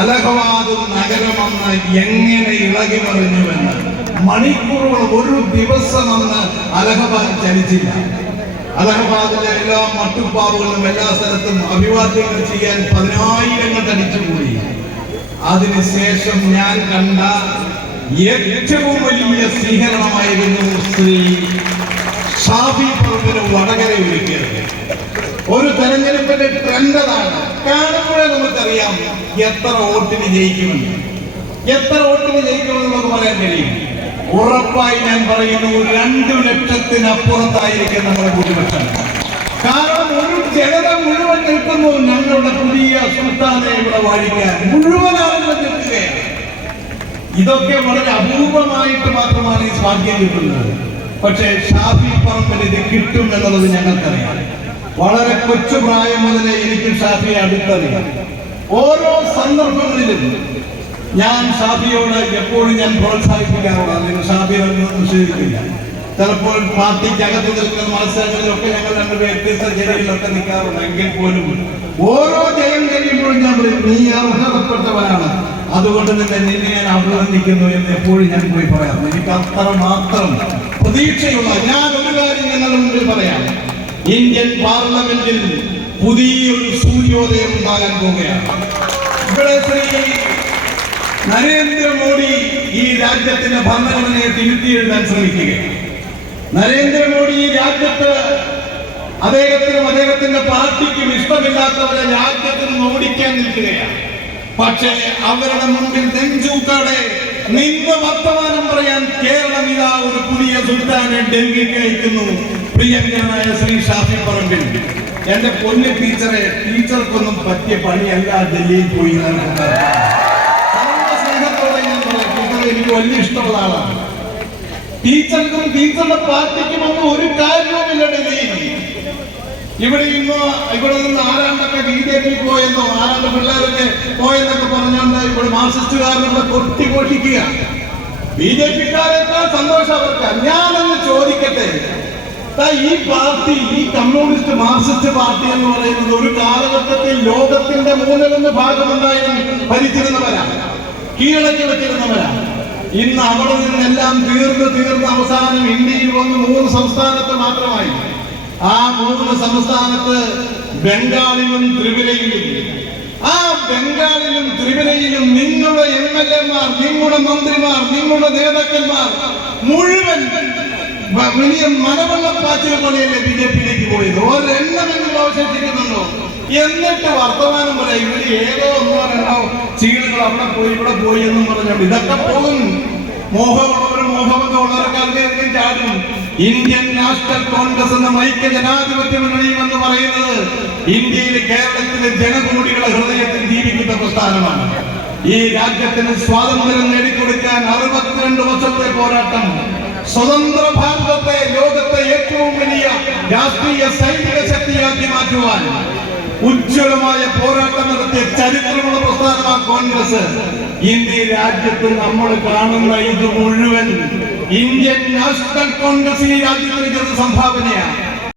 അലഹബാദ് നഗരമെന്ന് എങ്ങനെ ഇളകി മറിഞ്ഞുവെന്ന്. മണിക്കൂറുകൾ, ഒരു ദിവസം അന്ന് അലഹബാദ് ചലിച്ചില്ല. അലഹബാദിലെ എല്ലാ മട്ടുപ്പാവുകളും എല്ലാ സ്ഥലത്തും അഭിവാദ്യങ്ങൾ ചെയ്യാൻ 10,000 തടിച്ചുകൂടി. അതിനുശേഷം ഞാൻ കണ്ട ഏറ്റവും വലിയ സ്വീകരണമായിരുന്നു ശ്രീ ഷാഫി പറമ്പിന് വടകര ഒരുക്കിയത്. ഒരു തെരഞ്ഞെടുപ്പിന്റെ ട്രെൻഡ് അതാണ്. കാണുമ്പോഴേ നമുക്കറിയാം എത്ര വോട്ടിന് ജയിക്കുമെന്ന്. എത്ര വോട്ടിന് ജയിക്കുമെന്ന് നമുക്ക് പറയാൻ കഴിയും. ഉറപ്പായി ഞാൻ പറയുന്നു 2 ലക്ഷത്തിനപ്പുറത്തായിരിക്കും നമ്മുടെ ഭൂരിപക്ഷം. കാരണം ഒരു ജനത മുഴുവൻ നിൽക്കുന്നു ഞങ്ങളുടെ പുതിയ സുൽത്താനെ ഇവിടെ വാഴിക്കാൻ. മുഴുവൻ ആളുകൾ നിൽക്കുകയാണ്. ഇതൊക്കെ വളരെ അപൂർവമായിട്ട് മാത്രമാണ് ഈ ഭാഗ്യം കിട്ടുന്നത്. പക്ഷേ ഷാഫി പറമ്പിന് ഇത് കിട്ടും എന്നുള്ളത് ഞങ്ങൾക്കറിയാം. വളരെ കൊച്ചു പ്രായം മുതലേ എനിക്ക് ഷാഫിയെ അടുത്തറിയാം. ഓരോ സന്ദർഭങ്ങളിലും ഞാൻ ഷാഫിയോട് എപ്പോഴും ഞാൻ പ്രോത്സാഹിപ്പിക്കാറുണ്ട്. ഷാഫി നിഷേധിക്കില്ല. ചിലപ്പോൾ പാർട്ടിക്കകത്ത് നിൽക്കുന്ന മത്സരങ്ങളിലൊക്കെ ഞങ്ങൾ 2 വ്യത്യസ്ത ജനങ്ങളിലൊക്കെ നിൽക്കാറുണ്ട്. എങ്കിൽ പോലും ഓരോ ജയം കഴിയുമ്പോഴും ഞാൻ പറയും, നീ അർഹതപ്പെട്ടവനാണ്, അതുകൊണ്ട് നിന്നെ ഞാൻ അഭിനന്ദിക്കുന്നു എന്ന് എപ്പോഴും ഞാൻ പോയി പറയാം. എനിക്ക് അത്ര മാത്രം പ്രതീക്ഷയുള്ള ഞാൻ ഒരു കാര്യം ഞങ്ങളുടെ മുമ്പിൽ പറയാം. ഇന്ത്യൻ പാർലമെന്റിൽ പുതിയൊരു സൂര്യോദയം ഉണ്ടാകാൻ പോവുകയാണ്. ഇവിടെ ശ്രീ നരേന്ദ്രമോദി ഈ രാജ്യത്തിന്റെ ഭരണഘടനയെ തിരുത്തി എഴുതാൻ ശ്രമിക്കുകയാണ്. നരേന്ദ്രമോദി ഈ രാജ്യത്ത് അദ്ദേഹത്തിനും അദ്ദേഹത്തിന്റെ പാർട്ടിക്കും ഇഷ്ടമില്ലാത്തവരെ രാജ്യത്തിൽ നിന്ന് ഓടിക്കാൻ നിൽക്കുകയാണ്. പക്ഷേ അവരുടെ മുമ്പിൽ നെഞ്ചൂക്കാടെ നിന്ന് വർത്തമാനം പറയാൻ കേരളം ഇതാ ഒരു പുതിയ സുൽത്താനെ ഡൽഹിക്ക് അയക്കുന്നു. പ്രിയങ്കരനായ ശ്രീ ഷാഫി പറമ്പിൽ. എന്റെ പൊന്നു ടീച്ചറെ, ടീച്ചർക്കൊന്നും പറ്റിയ പണിയല്ല ഡൽഹിയിൽ പോയി. സ്നേഹത്തോടെ ഞാൻ പറയാം, ടീച്ചറെ എനിക്ക് വലിയ ഇഷ്ടമുള്ള ആളാണ്. ടീച്ചർക്കും ടീച്ചറുടെ പാർട്ടിക്കും ഒന്നും ഒരു കാര്യവുമില്ല ഡൽഹിയിൽ. ഇവിടെ നിന്ന് ആരാണ്ടൊക്കെ BJP പോയെന്നോ ആരാണ്ട് പിള്ളേരൊക്കെ പോയെന്നൊക്കെ പറഞ്ഞുകൊണ്ട് ഇവിടെ മാർക്സിസ്റ്റുകാരനോട് കൊട്ടിഘോഷിക്കുക. BJP-ക്കാരെക്കാൾ സന്തോഷം അവർക്ക്. ഞാനൊന്ന് ചോദിക്കട്ടെ, ഈ പാർട്ടി, ഈ കമ്മ്യൂണിസ്റ്റ് മാർക്സിസ്റ്റ് പാർട്ടി എന്ന് പറയുന്നത് ഒരു കാലഘട്ടത്തിൽ ലോകത്തിന്റെ 3/1 ഭാഗമുണ്ടായും ഭരിച്ചിരുന്നവരാണ്, കീഴടക്കി വെച്ചിരുന്നവരാണ്. ഇന്ന് അവിടെ നിന്നെല്ലാം തീർന്ന് അവസാനം ഇന്ത്യയിൽ വന്ന് 3 സംസ്ഥാനത്ത് മാത്രമായി. ആ 3 സംസ്ഥാനത്ത് ബംഗാളിലും ത്രിപുരയിലും, ആ ബംഗാളിലും ത്രിപുരയിലും നിങ്ങളുടെ MLA-മാർ, നിങ്ങളുടെ മന്ത്രിമാർ, നിങ്ങളുടെ നേതാക്കന്മാർ മുഴുവൻ വലിയ മലവെള്ളപ്പാച്ചിൽ പോലെയല്ലേ BJP-യിലേക്ക് പോയത്. ഒരെണ്ണമെങ്കിലും അവശേഷിക്കുന്നുണ്ടോ? എന്നിട്ട് വർത്തമാനം പറയാം, ഇവിടെ ഏതോ 1-2 ചീളുകൾ അവിടെ പോയി ഇവിടെ പോയി എന്നും പറഞ്ഞോണ്ട് ഇതൊക്കെ പോകും. മോഹമുള്ളവരും മോഹമൊക്കെ ഉള്ളവർക്ക് അതിലേക്ക് ചാടും. ഇന്ത്യൻ നാഷണൽ കോൺഗ്രസ് എന്ന ഐക്യ ജനാധിപത്യ മുന്നണിയും എന്ന് പറയുന്നത് ഇന്ത്യയിലെ കേരളത്തിലെ ജനകോടികളുടെ ഹൃദയത്തിൽ ജീവിക്കുന്ന പ്രസ്ഥാനമാണ്. ഈ രാജ്യത്തിന് സ്വാതന്ത്ര്യം നേടിക്കൊടുക്കാൻ 62 വർഷത്തെ പോരാട്ടം, സ്വതന്ത്ര ഭാരതത്തെ ലോകത്തെ ഏറ്റവും വലിയ രാഷ്ട്രീയ സൈനിക ശക്തിയാക്കി മാറ്റുവാൻ ഉജ്ജ്വലമായ പോരാട്ടം നടത്തിയ ചരിത്രമുള്ള പ്രസ്ഥാനമാണ് കോൺഗ്രസ്. ഇന്ത്യ രാജ്യത്ത് നമ്മൾ കാണുന്ന ഇത് മുഴുവൻ ഇന്ത്യൻ നാഷണൽ കോൺഗ്രസ് ഈ രാജ്യത്തിന് സംഭാവനയാണ്.